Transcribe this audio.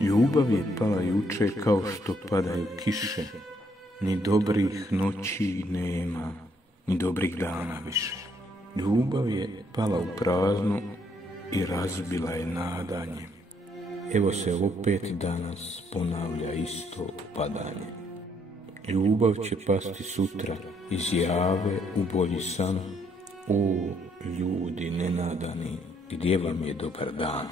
Ljubav je pala juče kao što padaju kiše, ni dobrih noći nema, ni dobrih dana više. Ljubav je pala u prazno i razbila je nadanje. Evo se opet danas ponavlja isto padanje. Ljubav će pasti sutra iz jave u bolji san. O, ljudi nenadani, gdje vam je dobar dan?